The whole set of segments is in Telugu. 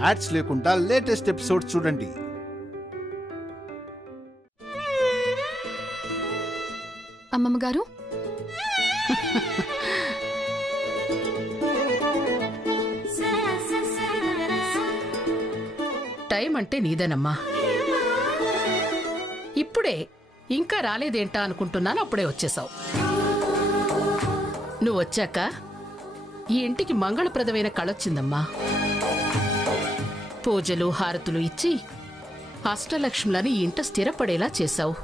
యాడ్స్ లేకుండా లేటెస్ట్ ఎపిసోడ్స్ చూడండి. అమ్మమ్మ గారు, టైం అంటే నీదేనమ్మా. ఇప్పుడే ఇంకా రాలేదేంటా అనుకుంటున్నాను, అప్పుడే వచ్చేసావు. నువ్వు వచ్చాక ఈ ఇంటికి మంగళప్రదమైన కళొచ్చిందమ్మా. పూజలు హారతులు ఇచ్చి అష్టలక్ష్ములని ఈ ఇంట స్థిరపడేలా చేశావు.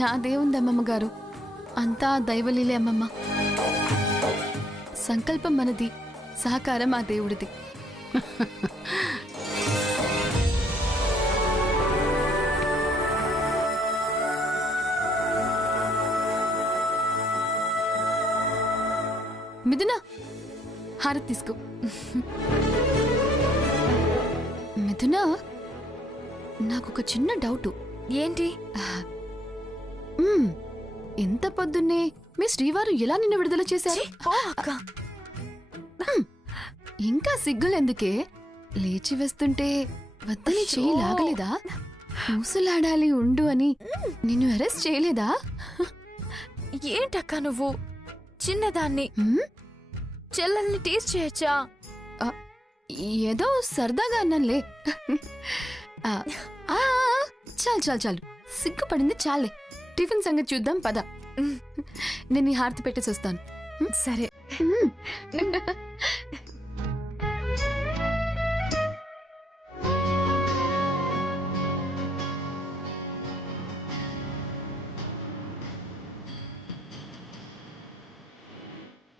నాదేముంది అమ్మమ్మ గారు, అంతా దైవలీలే అమ్మమ్మ. సంకల్పం మనది, సహకారం ఆ దేవుడిది. మిథున, హారతి తీసుకో. మిథున, నాకొక చిన్న డౌటు. ఏంటి? ఎంత పొద్దున్నే మీ శ్రీవారు ఎలా నిన్ను విడుదల చేశారు? ఇంకా సిగ్గులెందుకే? లేచి వస్తుంటే వద్దని చెయ్యి లాగలేదా? మూసులాడాలి ఉండు అని నిన్ను అరెస్ట్ చేయలేదా? ఏంటక్క నువ్వు చిన్నదాన్ని, చెల్లెల్ని టీస్ చేయొచ్చా? ఏదో సరదాగా అన్నానులే. చాలు చాలు చాలు, సిగ్గుపడింది చాలే. టిఫిన్ సంగతి చూద్దాం పద. నేను ఈ హారతి పెట్టేసి వస్తాను. సరే.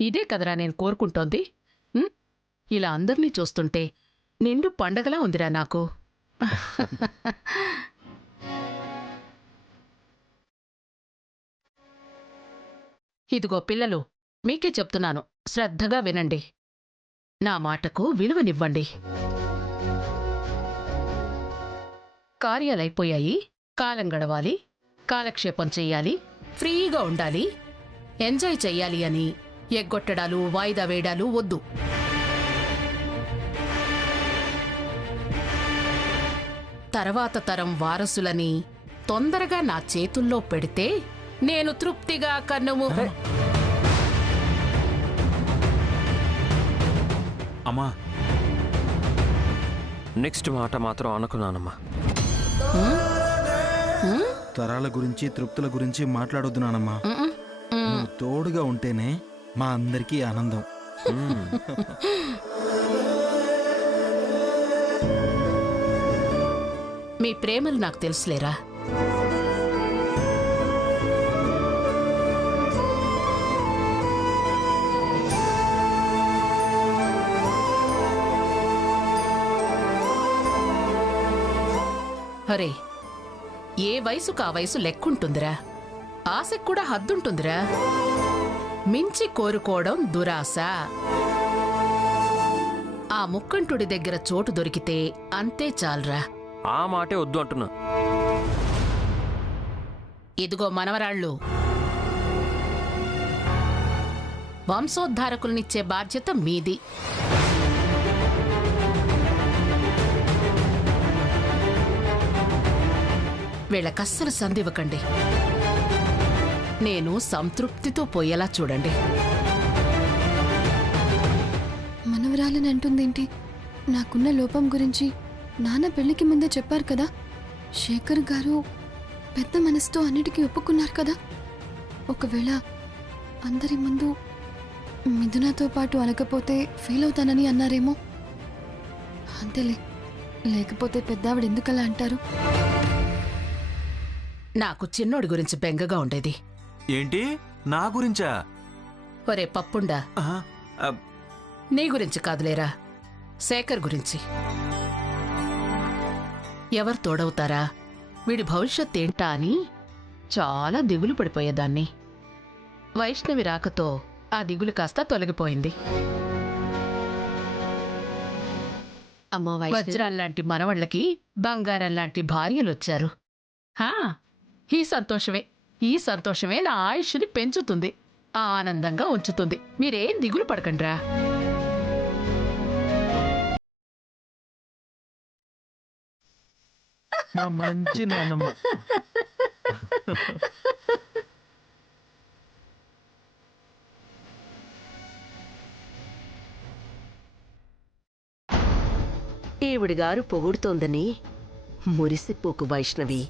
ఇదే కదరా నేను కోరుకుంటోంది. ఇలా అందర్నీ చూస్తుంటే నిండు పండగలా ఉందిరా నాకు. ఇదిగో పిల్లలు, మీకే చెప్తున్నాను, శ్రద్ధగా వినండి. నా మాటకు విలువనివ్వండి. కార్యాలైపోయాయి, కాలం గడవాలి, కాలక్షేపం చెయ్యాలి, ఫ్రీగా ఉండాలి, ఎంజాయ్ చెయ్యాలి అని ఎగ్గొట్టడాలు, వాయిదా వేయడాలు వద్దు. తర్వాత తరం వారసులని తొందరగా నా చేతుల్లో పెడితే నేను తృప్తిగా కన్నుము. అమ్మా, నెక్స్ట్ మాట మాత్రం అనుకున్నానమ్మా. తరాల గురించి తృప్తుల గురించి మాట్లాడొద్దు నానమ్మా. నువ్వు తోడుగా ఉంటేనే మా అందరికీ ఆనందం. మీ ప్రేమలు నాకు తెలుసులేరా. అరే, ఏ వయసుకు ఆ వయసు లెక్కుంటుందిరా. ఆశకు కూడా హద్దుంటుందిరా. మించి కోరుకోవడం దురాశ. ఆ ముక్కంటుడి దగ్గర చోటు దొరికితే అంతే చాలరా. ఆ మాటే వద్దు అంటున్నా. ఇదిగో మనవరాళ్ళు, వంశోద్ధారకులనిచ్చే బాధ్యత మీది. వీళ్ళకస్సలు సందివ్వకండి. నేను సంతృప్తితో పోయేలా చూడండి. మనవరాలని అంటుందేంటి? నాకున్న లోపం గురించి నాన్న పెళ్లికి ముందే చెప్పారు కదా. శేఖర్ గారు పెద్ద మనసుతో అన్నిటికీ ఒప్పుకున్నారు కదా. ఒకవేళ అందరి ముందు మిథునతో పాటు అనకపోతే ఫీల్ అవుతానని అన్నారేమో. అంతేలే, లేకపోతే పెద్దావిడ ఎందుకలా అంటారు? నాకు చిన్నోడి గురించి బెంగగా ఉండేది. ఏంటి, నా గురించా? ఒరే పప్పుండా, నీ గురించి కాదులేరా, శేఖర్ గురించి. ఎవరు తోడవుతారా, వీడి భవిష్యత్ ఏంటా అని చాలా దిగులు పడిపోయేదాన్ని. వైష్ణవి రాకతో ఆ దిగులు కాస్త తొలగిపోయింది. వజ్రాల్లాంటి మనవళ్ళకి బంగారంలాంటి భార్యలొచ్చారు. ఈ సంతోషమే నా ఆయుష్ని పెంచుతుంది, ఆనందంగా ఉంచుతుంది. మీరేం దిగులు పడకండ్రా. మా మంచి నాన్నమ్మ. ఈవిడిగారు పొగుడుతోందని మురిసిపోకు వైష్ణవి.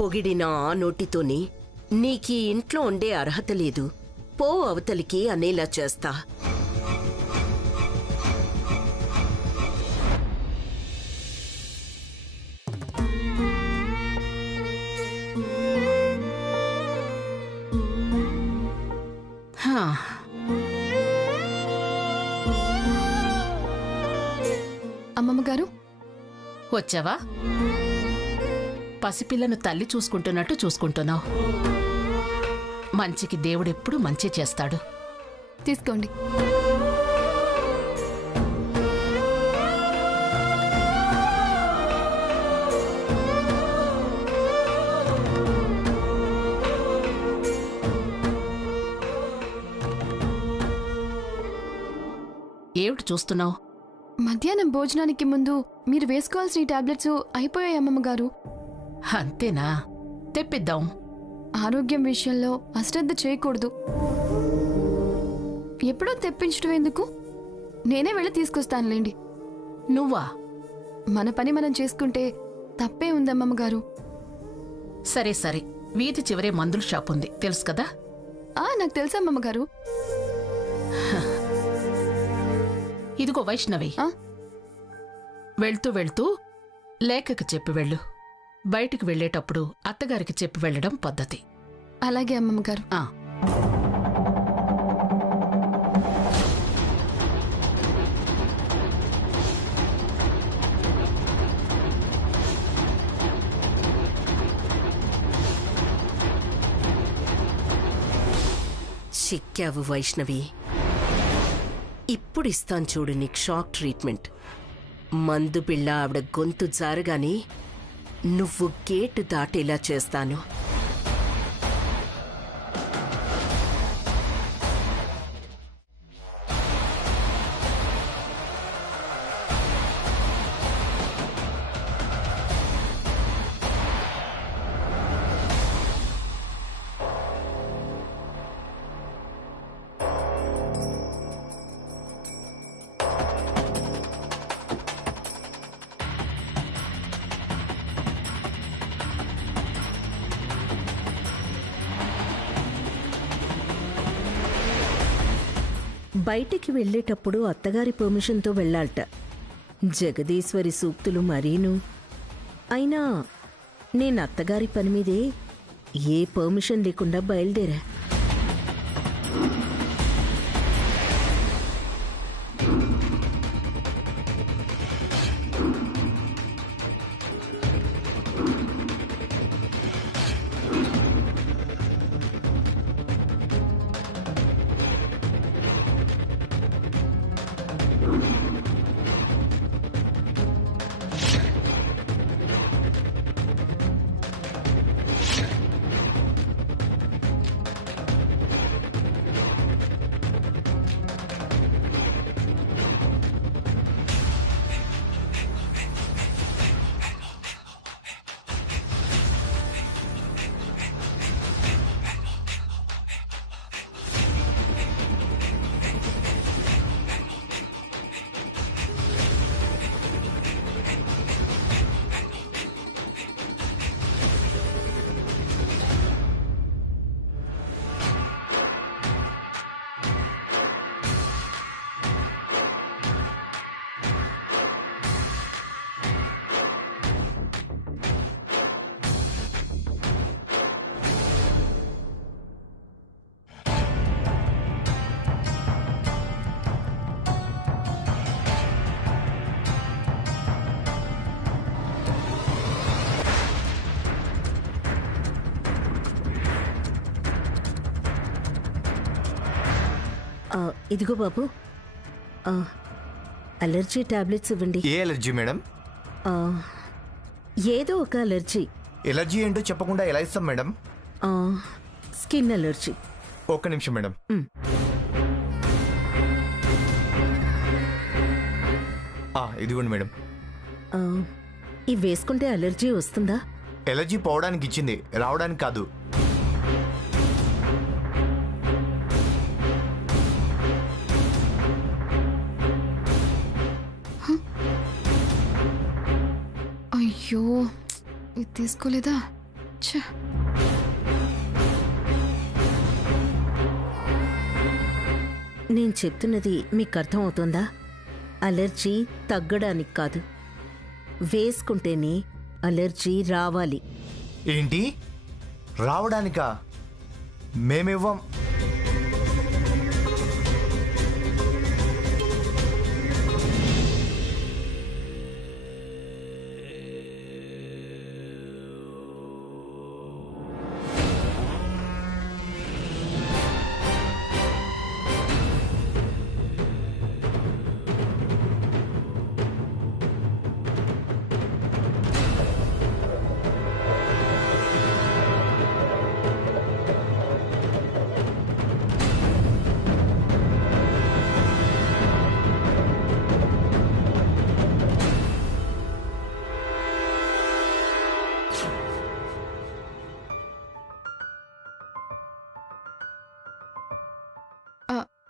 పొగిడిన ఆ నోటితోని నీకీ ఇంట్లో ఉండే అర్హత లేదు, పో అవతలికి అనేలా చేస్తా. హా. అమ్మమ్మ గారు, వచ్చావా? పసిపిల్లను తల్లి చూసుకుంటున్నట్టు చూసుకుంటున్నావు. మంచికి దేవుడెప్పుడు మంచి చేస్తాడు. తీసుకోండి. ఏమిటి చూస్తున్నావు? మధ్యాహ్నం భోజనానికి ముందు మీరు వేసుకోవాల్సిన ఈ టాబ్లెట్స్ అయిపోయాయి అమ్మమ్మ గారు. అంతేనా? తెప్పిద్దాం. ఆరోగ్యం విషయంలో అశ్రద్ధ చేయకూడదు. ఎప్పుడో తెప్పించడం ఎందుకు, నేనే వెళ్ళి తీసుకొస్తానులేండి. నువ్వా? మన పని మనం చేసుకుంటే తప్పే ఉందమ్మమ్మ గారు. సరే సరే, వీధి చివరే మందుల షాప్ ఉంది, తెలుసు కదా? నాకు తెలుసమ్మమ్మ గారు. ఇదిగో వైష్ణవి, ఆ? వెళ్తూ వెళ్తూ లేఖకి చెప్పి వెళ్ళు. బయటికి వెళ్ళేటప్పుడు అత్తగారికి చెప్పి వెళ్ళడం పద్ధతి. అలాగే అమ్మమ్మ గారు. ఆ. చిక్కావు వైష్ణవి. ఇప్పుడిస్తాను చూడు నీకు షాక్ ట్రీట్మెంట్. మందు బిళ్ళ ఆవిడ గొంతు జారగానే నువ్వు గేటు దాటేలా చేస్తాను. బయటికి వెళ్ళేటప్పుడు అత్తగారి పర్మిషన్తో వెళ్ళాలట. జగదీశ్వరి సూక్తులు మరీను. అయినా నేను అత్తగారి పని మీదే ఏ పర్మిషన్ లేకుండా బయలుదేరా. ఇదిగో బాబు, అలర్జీ టాబ్లెట్స్ ఇవ్వండి. ఏ అలర్జీ మేడం? ఏదో ఒక అలర్జీ. ఎలర్జీ ఏంటో చెప్పకుండా ఎలా ఇస్తాం మేడం? Skin allergy. ఒక్క నిమిషం మేడం. ఇదిగోండి మేడం. ఇవి వేసుకుంటే అలర్జీ వస్తుందా? ఎలర్జీ పోవడానికి ఇచ్చింది, రావడానికి కాదు. అయ్యో ఇది తీసుకోలేదా? ఛ! నేను చెప్తున్నది మీకు అర్థం అవుతుందా? అలర్జీ తగ్గడానికి కాదు, వేసుకుంటేనే అలర్జీ రావాలి. ఏంటి రావడానికా? మేమివ్వం.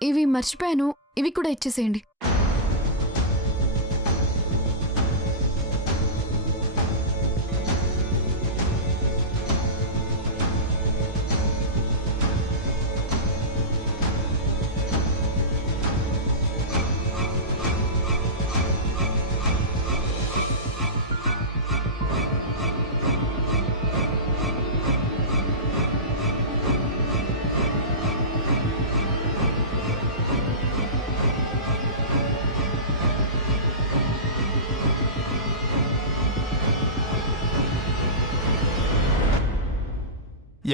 ఇవి మర్చిపోయాను, ఇవి కూడా ఇచ్చేసేయండి.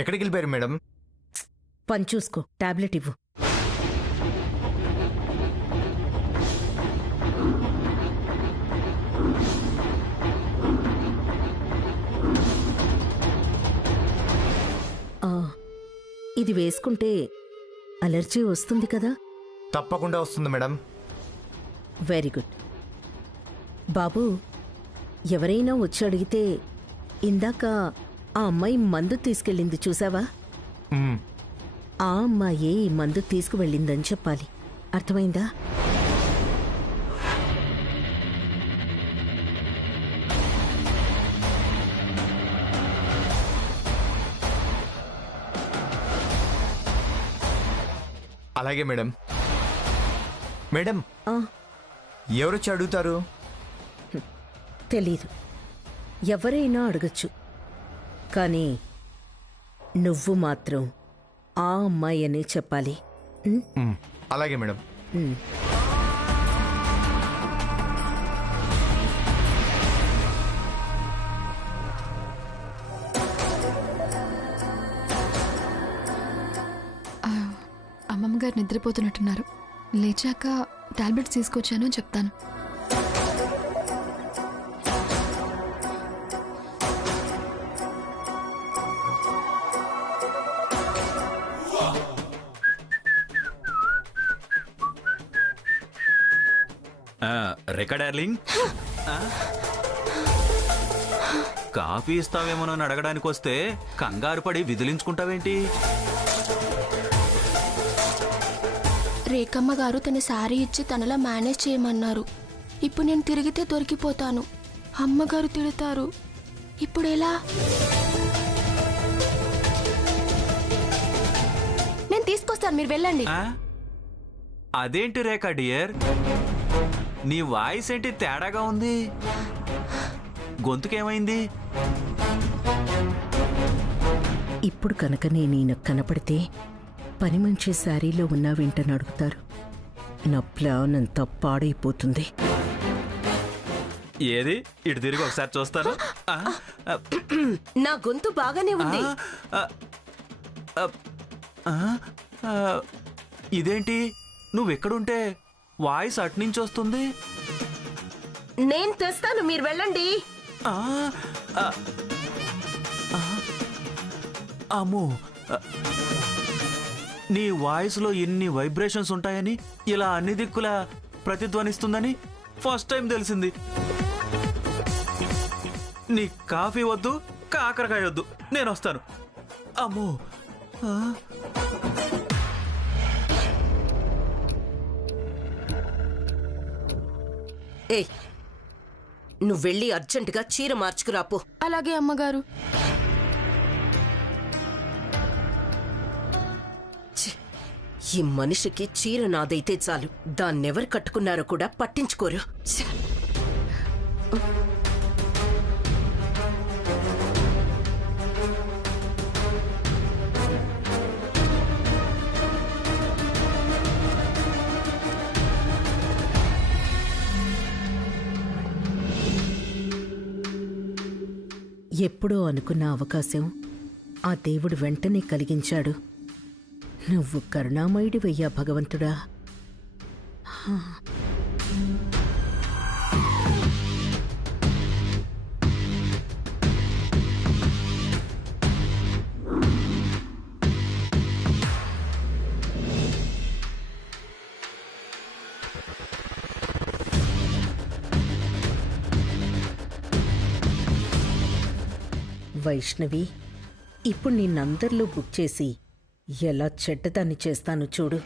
ఎక్కడికి వెళ్ళిపోయారు మేడం? పని చూసుకో, టాబ్లెట్ ఇవ్వు. ఇది వేసుకుంటే అలర్జీ వస్తుంది కదా? తప్పకుండా వస్తుంది మేడం. Very good. బాబు, ఎవరైనా వచ్చి అడిగితే ఇందాక ఆ అమ్మాయి మందు తీసుకెళ్ళింది చూసావా? ఆ అమ్మాయే ఈ మందు తీసుకువెళ్ళిందని చెప్పాలి. అర్థమైందా? అలాగే మేడం. మేడం, ఎవరొచ్చి అడుగుతారు? తెలీదు, ఎవరైనా అడగచ్చు. కానీ నువ్వు మాత్రం ఆ అమ్మాయి అనే చెప్పాలి. అలాగే మేడం. అమ్మమ్మ గారు నిద్రపోతున్నట్టున్నారు. లేచాక టాబ్లెట్స్ తీసుకొచ్చాను అని చెప్తాను. రేఖా డార్లింగ్, కాఫీ ఇస్తావేమోనని అడగడానికి వస్తే కంగారు పడి విదిలించుకుంటావేంటి? రేఖమ్మ గారు తన శారీ ఇచ్చి తనలా మేనేజ్ చేయమన్నారు. ఇప్పుడు నేను తిరిగితే దొరికిపోతాను, అమ్మగారు తిడతారు. ఇప్పుడు ఎలా? నేను తీసుకొస్తాను, మీరు వెళ్ళండి. అదేంటి రేఖా డియర్, నీ వాయిస్ ఏంటి తేడాగా ఉంది? గొంతుకేమైంది? ఇప్పుడు కనుక నేను ఈయనకు కనపడితే పని మంచి శారీలో ఉన్నావేంటని అడుగుతారు. నా ప్లాన్ అంతా పాడైపోతుంది. ఏది ఇటు తిరిగి ఒకసారి చూస్తాను. నా గొంతు బాగానే ఉంది. ఇదేంటి, నువ్వెక్కడుంటే వాయిస్ అట్నుంచి వస్తుంది? నేను తెస్తాను, మీరు వెళ్ళండి. అమ్మో, నీ వాయిస్లో ఎన్ని వైబ్రేషన్స్ ఉంటాయని, ఇలా అన్ని దిక్కులా ప్రతిధ్వనిస్తుందని ఫస్ట్ టైం తెలిసింది. నీ కాఫీ వద్దు, కాకరకాయ వద్దు, నేను వస్తాను. అమ్మో, ఏయ్, నువ్వెళ్ళి అర్జెంటుగా చీర మార్చుకురాపో. అలాగే అమ్మగారు. ఈ మనిషికి చీర నాదైతే చాలు, దాన్నెవరు కట్టుకున్నారో కూడా పట్టించుకోరు. ఛ! ఎప్పుడో అనుకున్న అవకాశం ఆ దేవుడు వెంటనే కలిగించాడు. నువ్వు కరుణామయుడివయ్యా భగవంతుడా. వైష్ణవి, ఇప్పుడు నిన్నందరిలో బుక్ చేసి ఎలా చెడ్డదాన్ని చేస్తాను చూడు.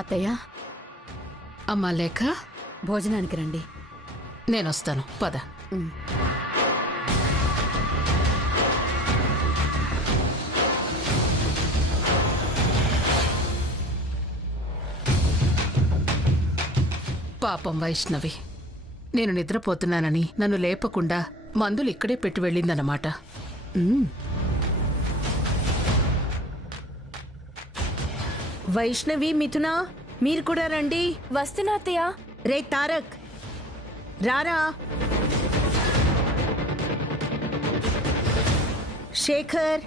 అత్తయ్య, అమ్మా లేఖ, భోజనానికి రండి. నేనొస్తాను, పద. పాపం వైష్ణవి, నేను నిద్రపోతున్నానని నన్ను లేపకుండా మందులు ఇక్కడే పెట్టి వెళ్ళిందన్నమాట. వైష్ణవి, మిథున, మీరు కూడా రండి. వస్తున్నా అత్తయ్య. రే తారక్, రారా. శేఖర్,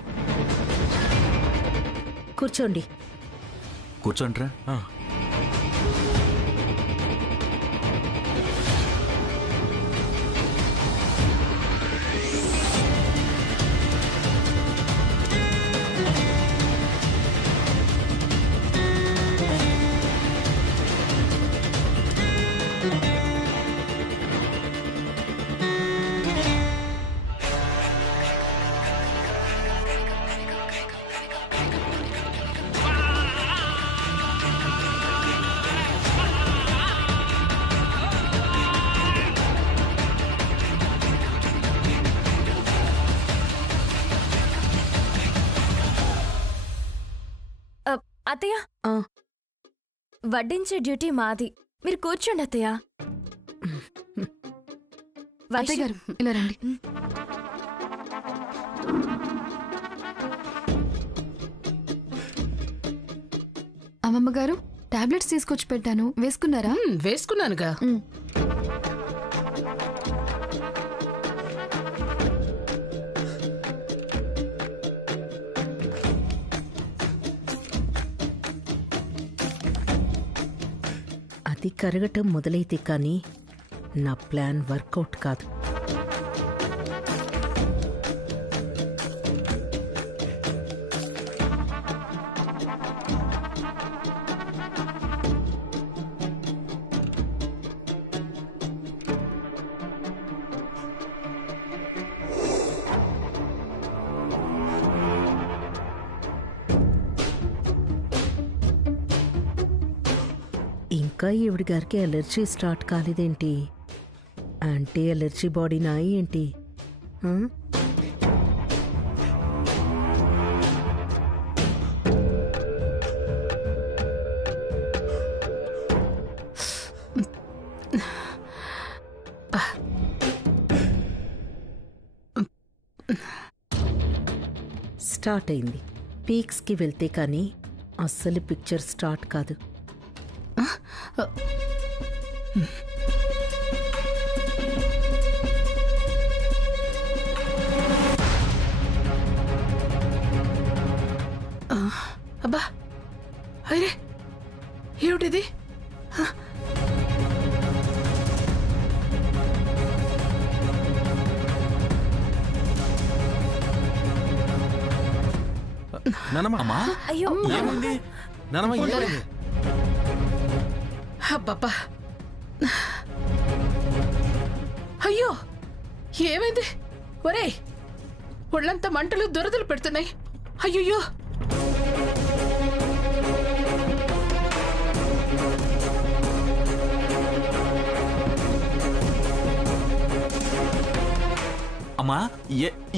కూర్చోండి. కూర్చోండ్రా. అత్తయ్య, వడ్డించే డ్యూటీ మాది. మీరు కూర్చోండి అత్తయ్య. అత్తయ్య గారు, ఇలా రండి. అమ్మమ్మ గారు, టాబ్లెట్స్ తీసుకొచ్చి పెట్టాను, వేసుకున్నారా? వేసుకున్నానుగా. అది కరగటం మొదలైతే కానీ నా ప్లాన్ వర్కౌట్ కాదు. ఇంకా ఈవిడి గారికి అలర్జీ స్టార్ట్ కాలేదేంటి? యాంటీ అలర్జీ బాడీనా ఏంటి? స్టార్ట్ అయింది. పీక్స్కి వెళ్తే కానీ అస్సలు పిక్చర్ స్టార్ట్ కాదు. అబ్బా, అరే ఏమిటిది? నానమ్మ అమ్మా అయ్యో ఏమైంది? నానమ్మ ఏమైంది? అబ్బబ్బా అయ్యో ఏమైంది ఒరే ఒళ్ళంతా మంటలు దురదలు పెడుతున్నాయి అయ్యయ్యో అమ్మా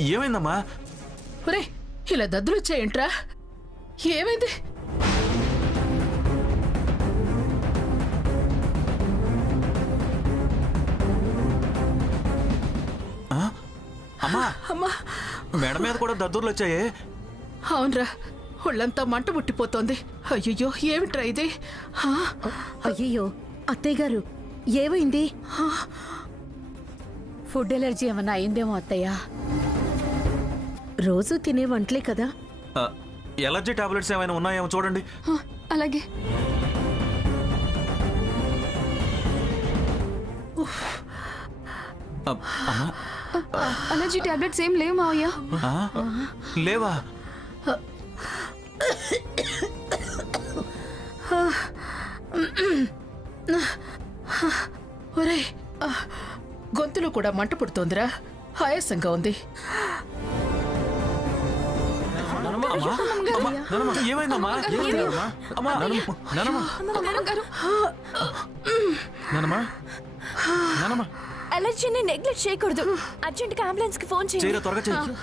ఏమైందమ్మా? ఒరే ఇలా దద్దులు వచ్చాయంట్రా ఏమైంది ఆ? అమ్మా అమ్మా మెడ మీద కూడా దద్దుర్లు వచ్చాయే. అవునరా ఒళ్ళంతా మంట ముట్టిపోతోంది అయ్యయ్యో ఏమిట్రా ఇది హా? అయ్యయ్యో అత్తయ్య గారు ఏమైంది? ఫుడ్ ఎలర్జీ ఏమన్నా అయిందేమో అత్తయ్య. రోజు తినే వంటలే కదా. ఎలర్జీ టాబ్లెట్స్ ఏమైనా ఉన్నాయేమో చూడండి. ఆ, అలాగే. అమ్మా అలర్జీ టాబ్లెట్స్ ఏం లేవు మావయ్య. ఆ? లేవా? ఒరే గొంతులో కూడా మంట పుడుతోందిరా ఆయాసంగా ఉంది అమ్మా అమ్మా ఏమైందమ్మా? అమ్మా నానమ్మ నానమ్మ నానమ్మ అలర్జీని నెగ్లెక్ట్ చేయకూడదు. అర్జెంట్ గా అంబులెన్స్ కి ఫోన్ చేయండి. చేయరా త్వరగా చెయ్యి.